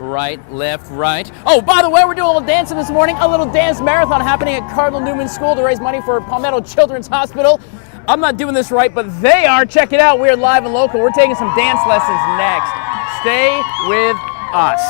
right, left, right. Oh, by the way, we're doing a little dancing this morning, a little dance marathon happening at Cardinal Newman School to raise money for Palmetto Children's Hospital. I'm not doing this right, but they are. Check it out. We're live and local. We're taking some dance lessons next. Stay with us.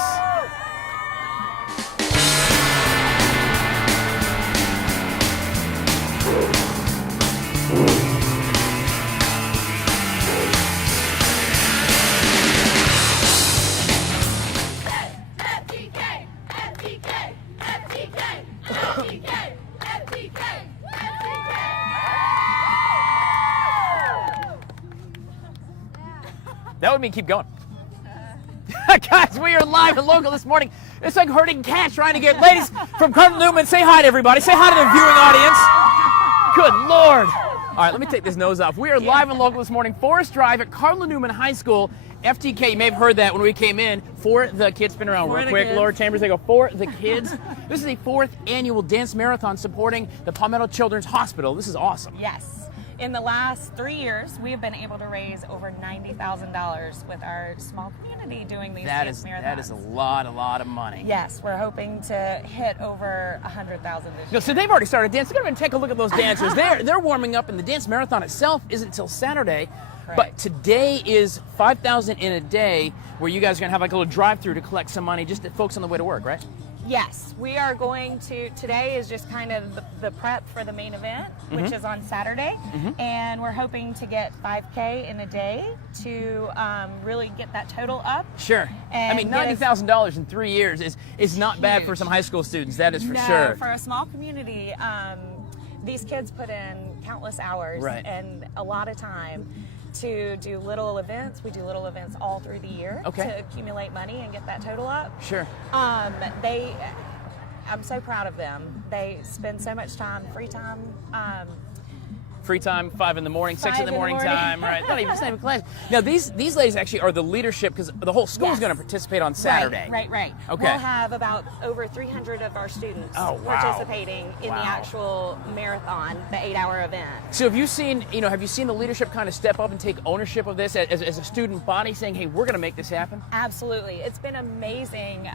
That would mean keep going. Guys, we are live and local this morning. It's like herding cats trying to get ladies from Cardinal Newman. Say hi to everybody. Say hi to the viewing audience. Good Lord. All right, let me take this nose off. We are live and local this morning. Forest Drive at Cardinal Newman High School. FTK, you may have heard that when we came in. For the kids, spin around real quick. Lower chambers, they go for the kids. This is a 4th annual dance marathon supporting the Palmetto Children's Hospital. This is awesome. Yes. In the last 3 years, we have been able to raise over $90,000 with our small community doing these dance marathons. That is a lot of money. Yes, we're hoping to hit over 100,000 this year. So they've already started dancing. Go ahead and take a look at those dancers. They're warming up, and the dance marathon itself isn't until Saturday. Correct. But today is $5,000 in a day, where you guys are gonna have like a little drive-through to collect some money, just to folks on the way to work, right? Yes, we are going to, today is just kind of the prep for the main event, which is on Saturday, and we're hoping to get 5K in a day to really get that total up. Sure. And I mean, $90,000 in 3 years is not bad for some high school students, that is for sure. For a small community, these kids put in countless hours and a lot of time to do little events. We do little events all through the year to accumulate money and get that total up. Sure. I'm so proud of them. They spend so much time, free time. Free time, 5 in the morning, 6 in the morning time, right? Not even class. Now these ladies actually are the leadership, because the whole school is going to participate on Saturday. Right. Okay. We'll have about over 300 of our students participating in the actual marathon, the 8-hour event. So have you seen the leadership kind of step up and take ownership of this as a student body, saying, hey, we're going to make this happen? Absolutely. It's been amazing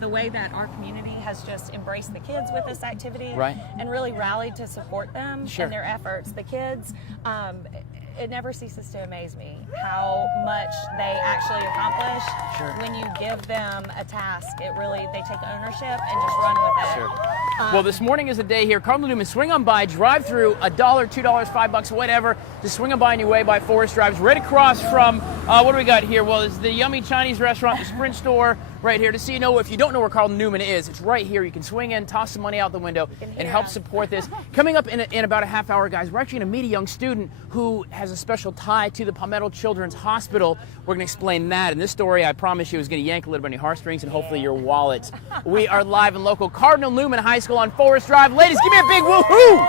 the way that our community has just embraced the kids with this activity and really rallied to support them in their efforts. The kids, it never ceases to amaze me how much they actually accomplish when you give them a task. They take ownership and just run with it. Well, this morning is a day here. Cardinal Newman, swing on by, drive through, $1, $2, $5, whatever. Just swing on by on your way by Forest Drive. It's right across from, what do we got here? Well, it's the yummy Chinese restaurant, the Sprint store right here. Just so you know, if you don't know where Cardinal Newman is, it's right here. You can swing in, toss some money out the window, and help support this. Coming up in about a half hour, guys, we're actually going to meet a young student who has a special tie to the Palmetto Children's Hospital. We're going to explain that. And this story, I promise you, is going to yank a little bit on your heartstrings and hopefully your wallet. We are live and local. Cardinal Newman High School on Forest Drive. Ladies, give me a big woohoo!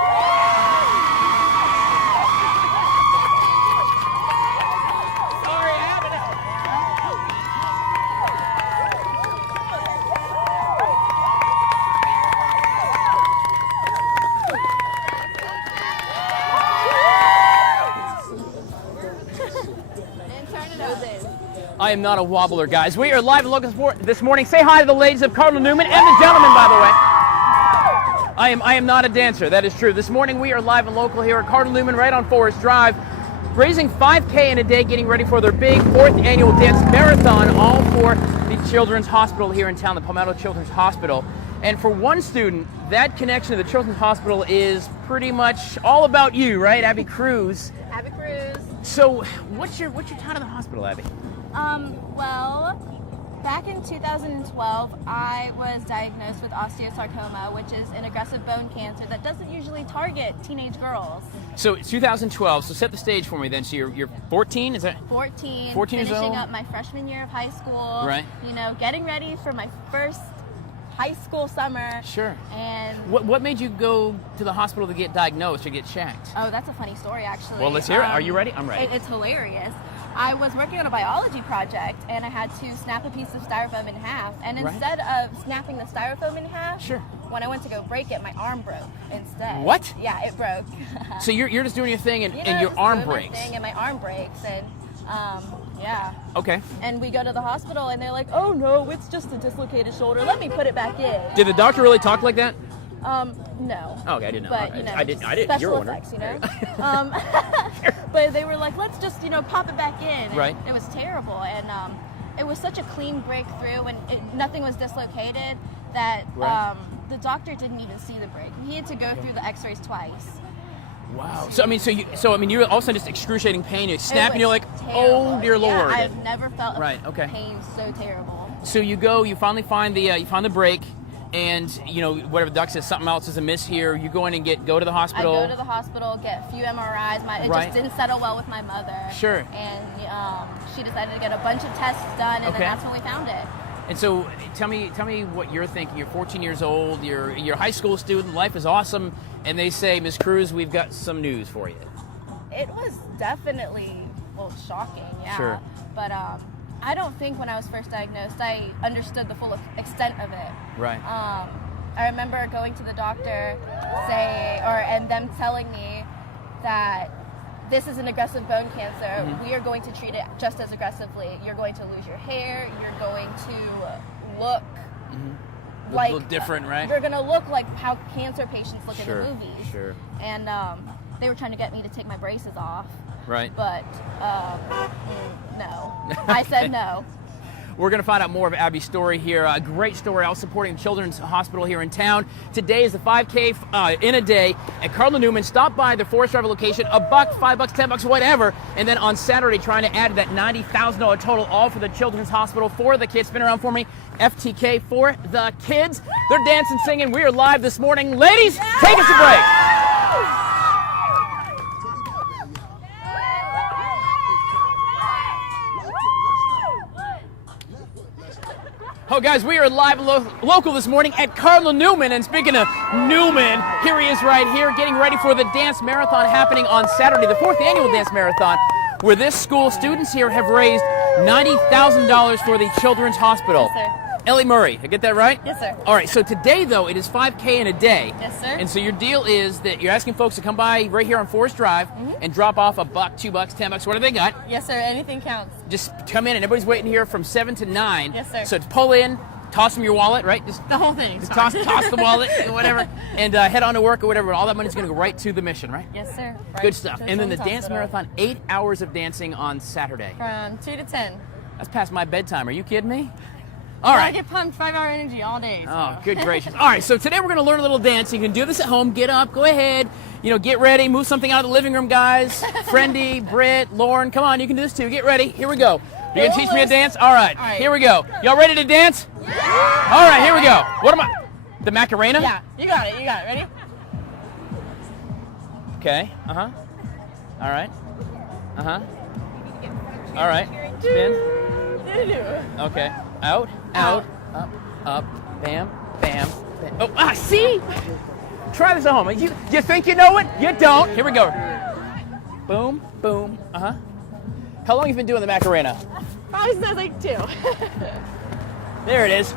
I am not a wobbler, guys. We are live and local this morning. Say hi to the ladies of Cardinal Newman and the gentlemen, by the way. I am not a dancer. That is true. This morning we are live and local here at Cardinal Newman, right on Forest Drive, raising 5K in a day, getting ready for their big 4th annual dance marathon, all for the Children's Hospital here in town, the Palmetto Children's Hospital. And for one student, that connection to the Children's Hospital is pretty much all about you, right, Abby Cruz? Abby Cruz. So, what's your tie to the hospital, Abby? Well, back in 2012, I was diagnosed with osteosarcoma, which is an aggressive bone cancer that doesn't usually target teenage girls. So it's 2012, so set the stage for me then. So you're 14, is that? 14 years old? Finishing up my freshman year of high school. Right. Getting ready for my first high school summer. Sure. And what made you go to the hospital to get diagnosed or get checked? Oh, that's a funny story, actually. Well, let's hear it. Are you ready? I'm ready. It's hilarious. I was working on a biology project, and I had to snap a piece of styrofoam in half. And instead of snapping the styrofoam in half, when I went to go break it, my arm broke instead. What? Yeah, it broke. So you're just doing your thing, and your arm breaks. And my arm breaks, and Yeah. Okay. And we go to the hospital, and they're like, "Oh no, it's just a dislocated shoulder. Let me put it back in." Did the doctor really talk like that? No. Oh, okay, I didn't know. But, you know, I didn't. special You're effects, you know. But they were like, "Let's just, pop it back in." And right. It was terrible, and it was such a clean breakthrough, and nothing was dislocated that the doctor didn't even see the break. He had to go through the X-rays twice. Wow. So you're all of a sudden just excruciating pain. You snap, and you're like, terrible. "Oh dear Lord!" I've never felt pain so terrible. So you go, you finally find the break, and whatever the doctor says, something else is amiss here. You go in and go to the hospital. I go to the hospital, get a few MRIs. It just didn't settle well with my mother. Sure. And she decided to get a bunch of tests done, and then that's when we found it. And so, tell me what you're thinking. You're 14 years old. You're a high school student. Life is awesome. And they say, "Ms. Cruz, we've got some news for you." It was definitely shocking. Yeah. Sure. But I don't think when I was first diagnosed, I understood the full extent of it. Right. I remember going to the doctor, and them telling me that this is an aggressive bone cancer. Mm-hmm. We are going to treat it just as aggressively. You're going to lose your hair. You're going to look like a little different, right? You're going to look like how cancer patients look in the movies. Sure. And they were trying to get me to take my braces off. Right. But no. I said no. We're going to find out more of Abby's story here. A great story, all supporting Children's Hospital here in town. Today is the 5K in a day at Cardinal Newman. Stop by the Forest Drive location, $1, $5, $10, whatever. And then on Saturday, trying to add to that $90,000 total, all for the Children's Hospital, for the kids. Spin around for me. FTK for the kids. They're dancing, singing. We are live this morning. Ladies, take us a break. Oh, guys, we are live local this morning at Cardinal Newman. And speaking of Newman, here he is right here getting ready for the dance marathon happening on Saturday, the 4th annual dance marathon, where this school students here have raised $90,000 for the Children's Hospital. Yes, sir. Ellie Murray, I get that right? Yes, sir. All right, so today, though, it is 5K in a day. Yes, sir. And so your deal is that you're asking folks to come by right here on Forest Drive and drop off $1, $2, $10, whatever they got. Yes, sir. Anything counts. Just come in, and everybody's waiting here from 7 to 9. Yes, sir. So to pull in, toss them your wallet, right? Just the whole thing. Just toss the wallet, whatever, and head on to work or whatever. All that money's going to go right to the mission, right? Yes, sir. Right. Good stuff. And then the dance marathon, 8 hours of dancing on Saturday. From 2 to 10. That's past my bedtime. Are you kidding me? All right. I get pumped 5-hour energy all day. So. Oh, good gracious. All right, so today we're going to learn a little dance. You can do this at home. Get up, go ahead, get ready, move something out of the living room, guys. Friendy, Britt, Lauren, come on, you can do this too. Get ready. Here we go. You're going to teach me a dance? All right, here we go. Y'all ready to dance? Yeah. All right, here we go. What am I? The Macarena? Yeah, you got it. Ready? Okay, uh-huh. All right. Uh-huh. All right, spin. Okay. Out, up, bam, bam, bam. Oh, see? Try this at home. You think you know it? You don't. Here we go. Boom, boom, uh-huh. How long have you been doing the Macarena? Probably since like 2. There it is.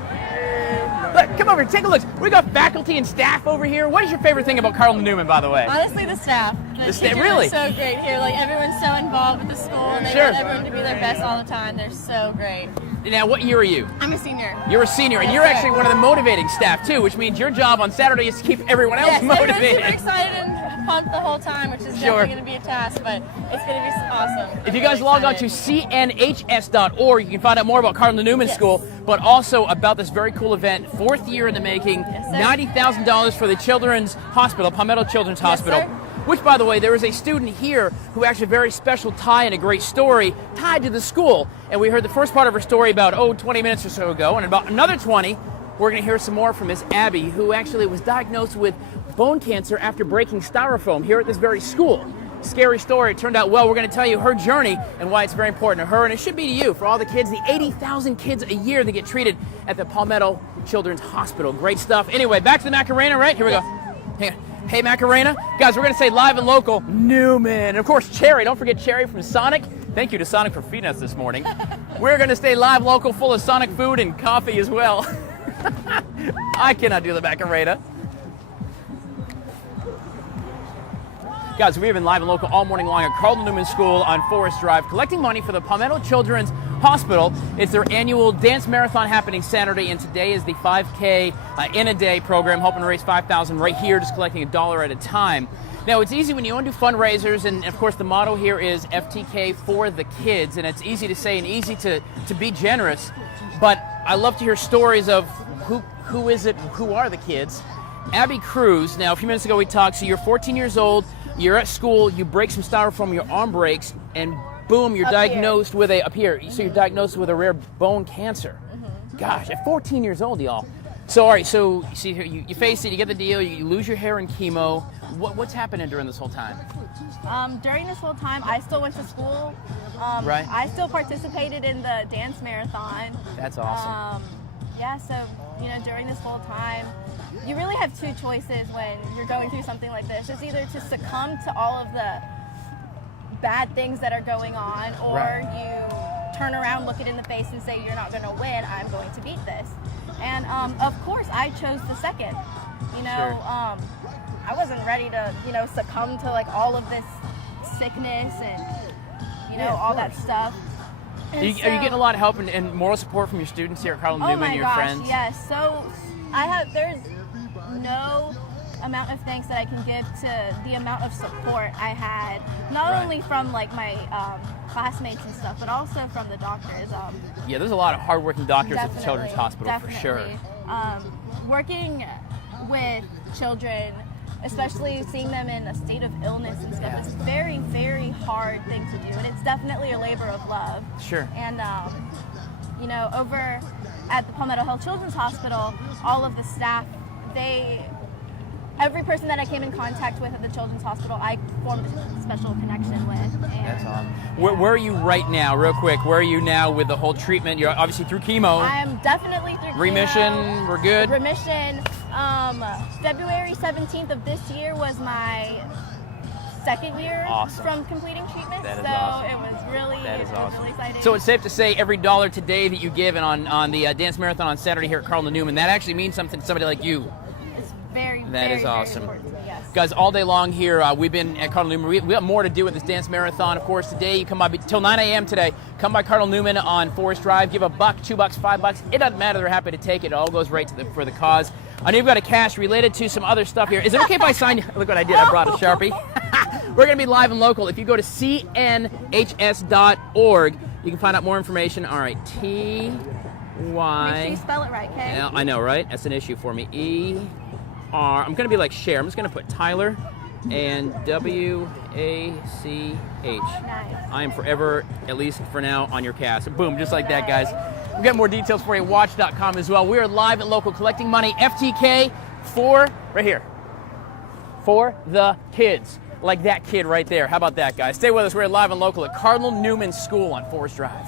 Look, come over here, take a look. We got faculty and staff over here. What is your favorite thing about Cardinal Newman, by the way? Honestly, the staff. The teachers really? are so great here. Like, everyone's so involved with the school, and they want everyone to be their best all the time. They're so great. Now, what year are you? I'm a senior. You're a senior, and you're actually one of the motivating staff, too, which means your job on Saturday is to keep everyone else motivated. Everyone's super excited and pumped the whole time, which is definitely going to be a task, but it's going to be awesome. If you guys log on to cnhs.org, you can find out more about Cardinal Newman School, but also about this very cool event, 4th year in the making, $90,000 for the Children's Hospital, Palmetto Children's Hospital. Sir. Which, by the way, there is a student here who actually a very special tie and a great story tied to the school. And we heard the first part of her story about, 20 minutes or so ago. And in about another 20, we're going to hear some more from Miss Abby, who actually was diagnosed with bone cancer after breaking styrofoam here at this very school. Scary story. It turned out well. We're going to tell you her journey and why it's very important to her. And it should be to you, for all the kids, the 80,000 kids a year that get treated at the Palmetto Children's Hospital. Great stuff. Anyway, back to the Macarena, right? Here we go. Hang on. Hey, Macarena. Guys, we're going to say live and local, Newman. And, of course, Cherry. Don't forget Cherry from Sonic. Thank you to Sonic for feeding us this morning. We're going to stay live local, full of Sonic food and coffee as well. I cannot do the Macarena. Guys, we have been live and local all morning long at Cardinal Newman School on Forest Drive, collecting money for the Palmetto Children's Hospital. It's their annual dance marathon happening Saturday, and today is the 5K in a day program, hoping to raise $5,000 right here, just collecting $1 at a time. Now, it's easy when you want to do fundraisers, and of course the motto here is FTK for the kids, and it's easy to say and easy to be generous, but I love to hear stories of who is it, who are the kids. Abby Cruz, now a few minutes ago we talked, so you're 14 years old, you're at school, you break some styrofoam, your arm breaks, and boom, you're diagnosed with a rare bone cancer. Mm-hmm. Gosh, at 14 years old, y'all. So, all right, so you see here, you face it, you get the deal, you lose your hair in chemo. What's happening during this whole time? During this whole time, I still went to school. Right. I still participated in the dance marathon. That's awesome. Yeah, so, during this whole time, you really have two choices when you're going through something like this. It's either to succumb to all of the bad things that are going on, or you turn around, look it in the face, and say, you're not going to win, I'm going to beat this. And of course, I chose the second. Sure. I wasn't ready to, succumb to like all of this sickness and, all that stuff. Are you getting a lot of help and moral support from your students here at Cardinal Newman and your friends? Yes. So there's no amount of thanks that I can give to the amount of support I had, not only from like my classmates and stuff, but also from the doctors. Yeah, there's a lot of hardworking doctors at the Children's Hospital for sure. Working with children, especially seeing them in a state of illness and stuff, is a very, very hard thing to do, and it's definitely a labor of love. Sure. And over at the Palmetto Health Children's Hospital, all of the staff, every person that I came in contact with at the Children's Hospital, I formed a special connection with. And, that's awesome. Where are you right now, real quick? Where are you now with the whole treatment? You're obviously through chemo. I'm definitely through remission. Chemo. We're good. Remission. February 17th of this year was my second year from completing treatment. That is so awesome. it was really, really exciting. So it's safe to say every dollar today that you give on the dance marathon on Saturday here at Cardinal Newman, that actually means something to somebody like you. That is awesome. Very important to me, yes. Guys, all day long here, we've been at Cardinal Newman. We have more to do with this dance marathon. Of course, today you come by till 9 a.m. today. Come by Cardinal Newman on Forest Drive. Give $1, $2, $5. It doesn't matter. They're happy to take it. It all goes right for the cause. I know you've got a cash related to some other stuff here. Is it okay if I sign you? Look what I did. I brought a Sharpie. We're going to be live and local. If you go to cnhs.org, you can find out more information. All right, T-Y. Make sure you spell it right, okay? Yeah, I know, right? That's an issue for me. I'm going to be like Cher. I'm just going to put Tyler and W-A-C-H. Nice. I am forever, at least for now, on your cast. Boom, just like that, guys. We've got more details for you at WACH.com as well. We are live and local collecting money, FTK, right here, for the kids. Like that kid right there. How about that, guys? Stay with us. We're live and local at Cardinal Newman School on Forest Drive.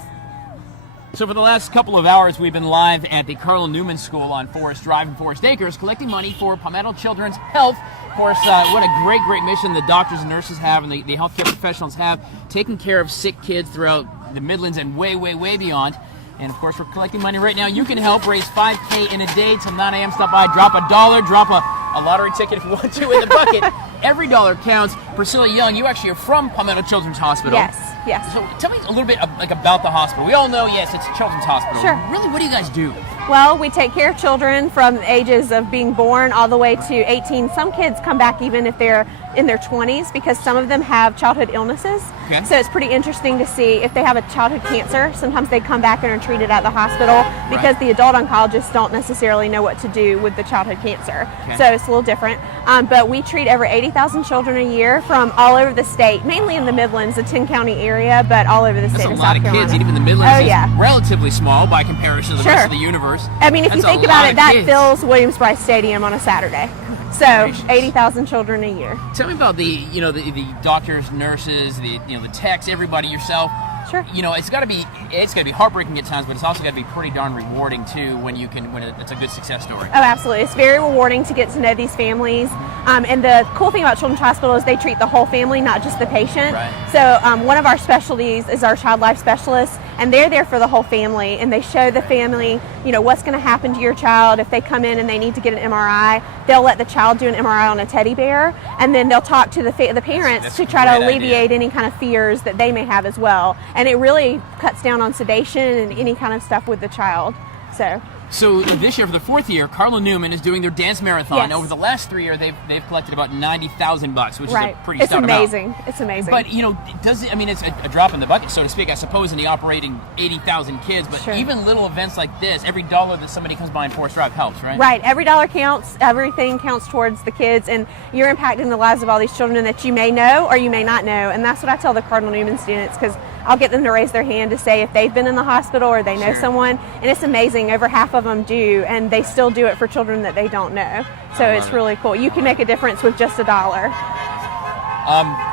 So for the last couple of hours, we've been live at the Cardinal Newman School on Forest Drive and Forest Acres, collecting money for Palmetto Children's Health. Of course, what a great, great mission the doctors and nurses have and the healthcare professionals have, taking care of sick kids throughout the Midlands and way, way, way beyond. And of course, we're collecting money right now. You can help raise $5K in a day till 9 a.m. Stop by, drop $1, drop a lottery ticket if you want to in the bucket. Every dollar counts. Priscilla Young, you actually are from Palmetto Children's Hospital. Yes. So tell me a little bit about the hospital. We all know, yes, it's a children's hospital. Sure. Really, what do you guys do? Well, we take care of children from ages of being born all the way to 18. Some kids come back even if they're in their 20s because some of them have childhood illnesses. Okay. So it's pretty interesting to see if they have a childhood cancer. Sometimes they come back and are treated at the hospital because the adult oncologists don't necessarily know what to do with the childhood cancer. Okay. So it's a little different. But we treat over 80,000 children a year from all over the state, mainly in the Midlands, the 10-county area, but all over the state of South Carolina. That's a lot of kids. Even the Midlands is relatively small by comparison to the rest of the universe. I mean, if you think about it, that fills Williams-Brice Stadium on a Saturday. So 80,000 children a year. Tell me about the doctors, nurses, the techs, everybody, yourself. Sure. It's got to be heartbreaking at times, but it's also got to be pretty darn rewarding too when it's a good success story. Oh, absolutely! It's very rewarding to get to know these families. And the cool thing about Children's Hospital is they treat the whole family, not just the patient. Right. So one of our specialties is our child life specialist, and they're there for the whole family, and they show the family, you know, what's going to happen to your child if they come in and they need to get an MRI. They'll let the child do an MRI on a teddy bear, and then they'll talk to the parents to try to alleviate any kind of fears that they may have as well. And it really cuts down on sedation and any kind of stuff with the child. So this year, for the 4th year, Cardinal Newman is doing their dance marathon. Over the last 3 years, they've collected about $90,000, which is a pretty stout amount. It's amazing. But you know, it's a drop in the bucket, so to speak, I suppose, in the operating 80,000 kids. But even little events like this, every dollar that somebody comes by in Forest Drive helps, right? Right. Every dollar counts. Everything counts towards the kids, and you're impacting the lives of all these children that you may know or you may not know. And that's what I tell the Cardinal Newman students, because I'll get them to raise their hand to say if they've been in the hospital or they know someone, and it's amazing. Over half of them do, and they still do it for children that they don't know. So it's really cool. You can make a difference with just $1.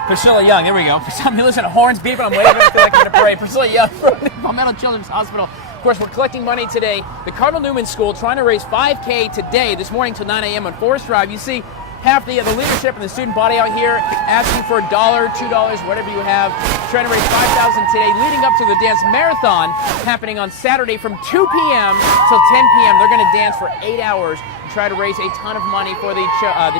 Priscilla Young, there we go. For some, you listen to horns beeping, I'm waving, I feel like I'm in a parade. Priscilla Young from the Palmetto Children's Hospital. Of course, we're collecting money today. The Cardinal Newman School trying to raise $5K today, this morning till 9 a.m. on Forest Drive. You see half the leadership and the student body out here asking for $1, $2, whatever you have, trying to raise $5,000 today, leading up to the dance marathon happening on Saturday from 2 p.m. till 10 p.m. They're going to dance for 8 hours and try to raise a ton of money for the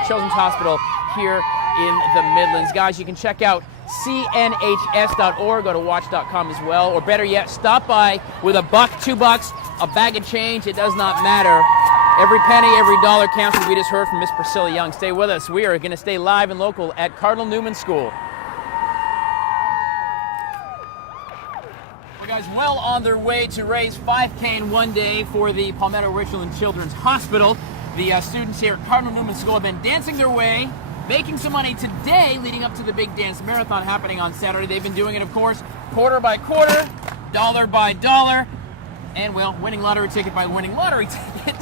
Children's Hospital here in the Midlands. Guys, you can check out cnhs.org, go to watch.com as well, or better yet, stop by with $1, $2, a bag of change. It does not matter. Every penny, every dollar counts, as we just heard from Miss Priscilla Young. Stay with us. We are going to stay live and local at Cardinal Newman School. Well, guys, well on their way to raise $5K in one day for the Palmetto Richland Children's Hospital. The students here at Cardinal Newman School have been dancing their way, making some money today leading up to the big dance marathon happening on Saturday. They've been doing it, of course, quarter by quarter, dollar by dollar, and, well, winning lottery ticket by winning lottery ticket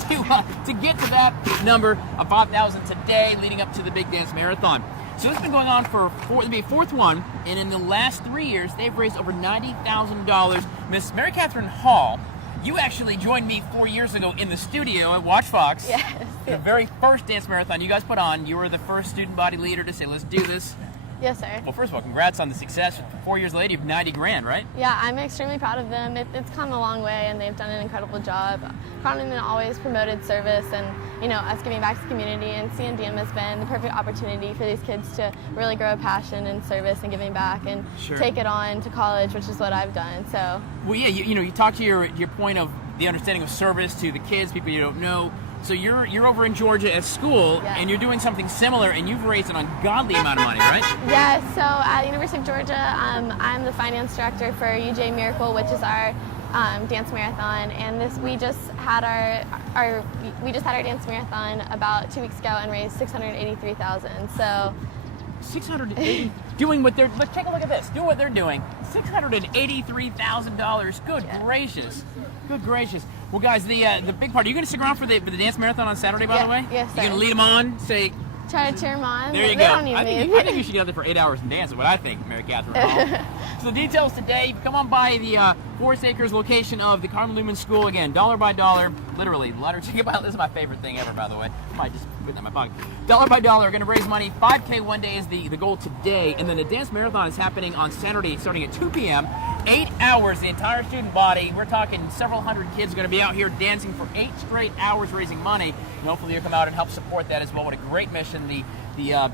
to get to that number of $5,000 today leading up to the big dance marathon. So this has been going on for it'll be a 4th one, and in the last 3 years, they've raised over $90,000. Miss Mary Catherine Hall, you actually joined me 4 years ago in the studio at Watch Fox. Yes. The very first dance marathon you guys put on. You were the first student body leader to say, let's do this. Yes, sir. Well, first of all, congrats on the success. 4 years later, you've $90,000, right? Yeah, I'm extremely proud of them. It's come a long way, and they've done an incredible job. Cardinal Newman always promoted service and, you know, us giving back to the community, and CNDM has been the perfect opportunity for these kids to really grow a passion in service and giving back and take it on to college, which is what I've done. So. Well, yeah, you talk to your point of the understanding of service to the kids, people you don't know. So you're over in Georgia at school, and you're doing something similar, and you've raised an ungodly amount of money, right? Yeah, so at University of Georgia, I'm the finance director for UJ Miracle, which is our dance marathon, and we just had our dance marathon about 2 weeks ago and raised $683,000. So 680 doing what they're take a look at this. Doing what they're doing. $683,000. Good gracious. Good gracious. Well, guys, the big part. Are you going to stick around for the dance marathon on Saturday, by the way? Yes, sir. You're going to lead them on? Say. Try to cheer them on. There you go. I think you should get out there for 8 hours and dance. Is what I think, Mary Catherine. So the details today. Come on by the Forest Acres location of the Cardinal Newman School. Again, dollar by dollar, literally. Lottery ticket by. This is my favorite thing ever, by the way. I might just put that in my pocket. Dollar by dollar, going to raise money. $5K one day is the goal today, and then the dance marathon is happening on Saturday, starting at 2 p.m. 8 hours, the entire student body. We're talking several hundred kids are going to be out here dancing for 8 straight hours, raising money. And hopefully you'll come out and help support that as well. What a great mission. The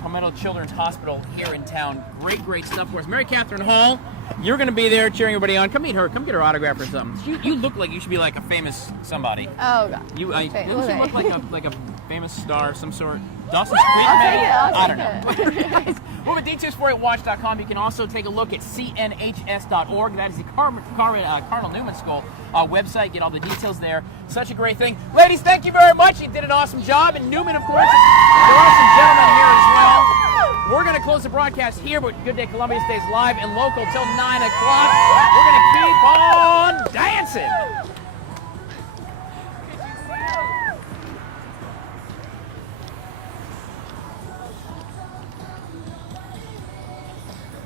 Palmetto Children's Hospital here in town. Great stuff for us. Mary Catherine Hall, you're going to be there cheering everybody on. Come meet her. Come get her autograph or something. You look like you should be like a famous somebody. Oh, God. You look like a famous star of some sort. Dawson's Creek, maybe? I don't know. Well, the details for at watch.com. You can also take a look at cnhs.org. That is the Cardinal Newman School website. Get all the details there. Such a great thing. Ladies, thank you very much. You did an awesome job. And Newman, of course, there are some gentlemen here as well. We're going to close the broadcast here, but Good Day Columbia stays live and local till 9 o'clock. We're going to keep